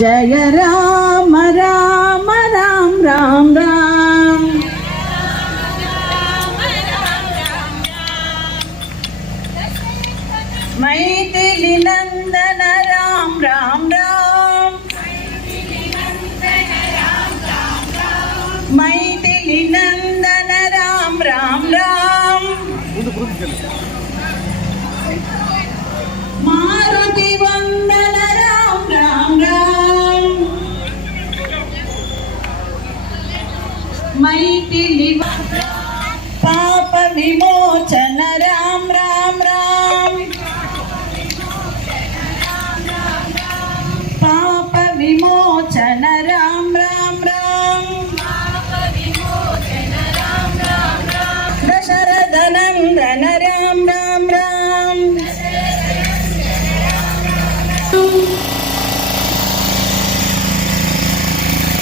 జయ రామ రామ రామ రామ రామ. మైథిలి నందన రామ రామ రామ. మైథిలి నందన రామ రామ రామ.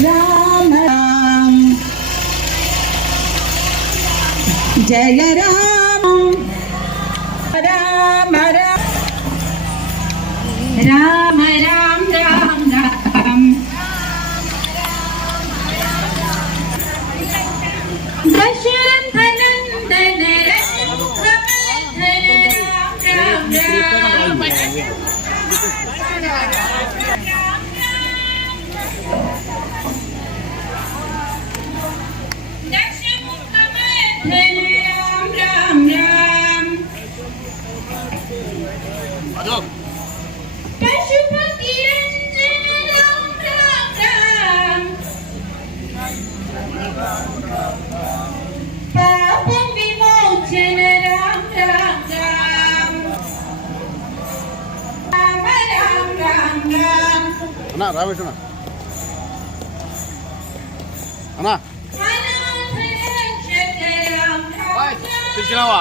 రామ రామ జయ రామ రామ రామ రామ రామ రామ రామ దశరథ నందన రామ రామ రామ రామ అన్నా రామేశ్వర అన్నా. పిలిచినావా?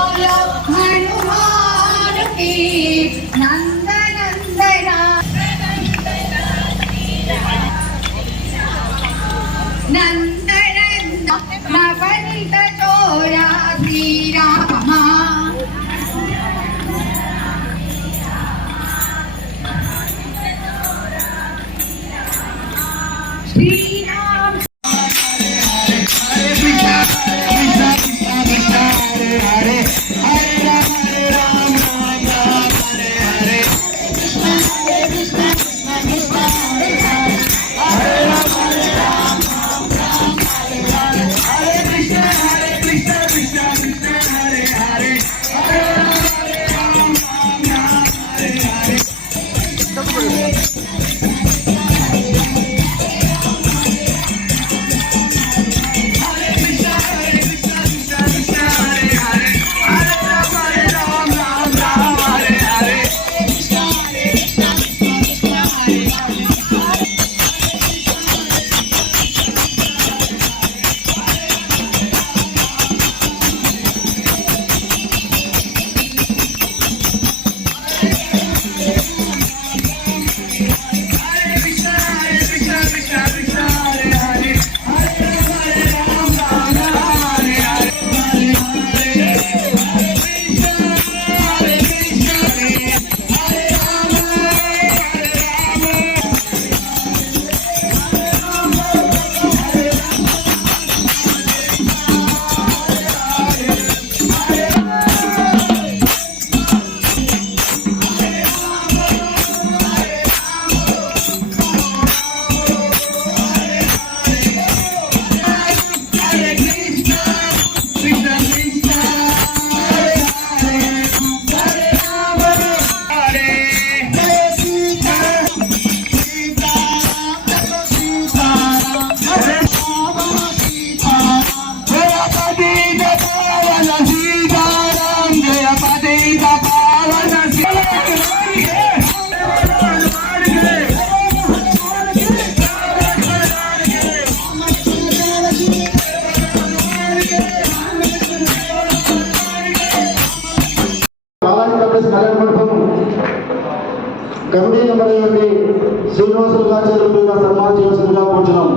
శ్రీనివాసులు గారి చేతులుగా సన్మానం చేయాల్సిందిగా కూర్చున్నాం.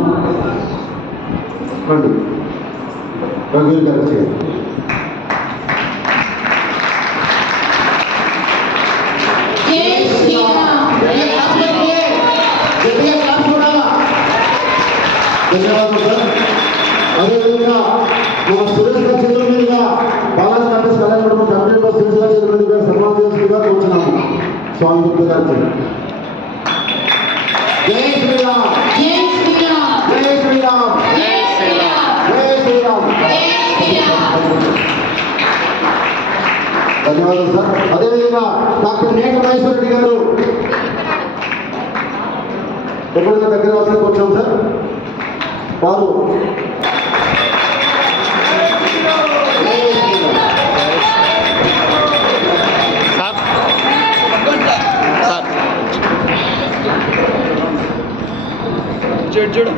రండి. రఘువీర్ గారికి చేయండి? ధన్యవాదాలు సార్. అదేవిధంగా మన సురేష్ గారి చేతుల మీదుగా బాలాజీ కాంగ్రెస్ కళ్యాణ మండపం కమిటీ మెంబర్ సురేష్ గారి చేతుల మీదుగా సన్మానం చేయాల్సిందిగా కూర్చున్నాము. స్వామి గుప్త గారికి జై శ్రీరామ్. జై శ్రీరామ్. జై శ్రీరామ్. జై శ్రీరామ్ జై శ్రీరామ్ జై శ్రీరామ్ ధన్యవాదాలు సార్. అదేవిధంగా డాక్టర్ మేక మహేశ్వర రెడ్డి గారు ఎప్పుడైనా దగ్గర రాసిన కూర్చోం సార్? వారు చూడు. చూడు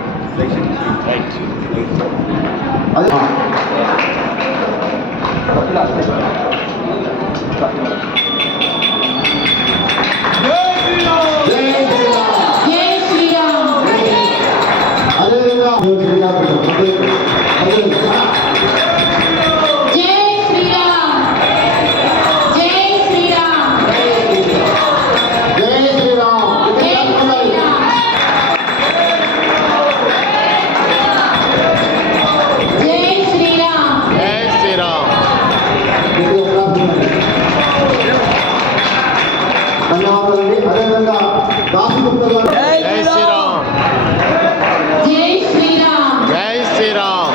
అది ధన్యవాదాలండి. అదేవిధంగా దాసగుప్త గారు. జై శ్రీరామ్. జై శ్రీరామ్. జై శ్రీరామ్.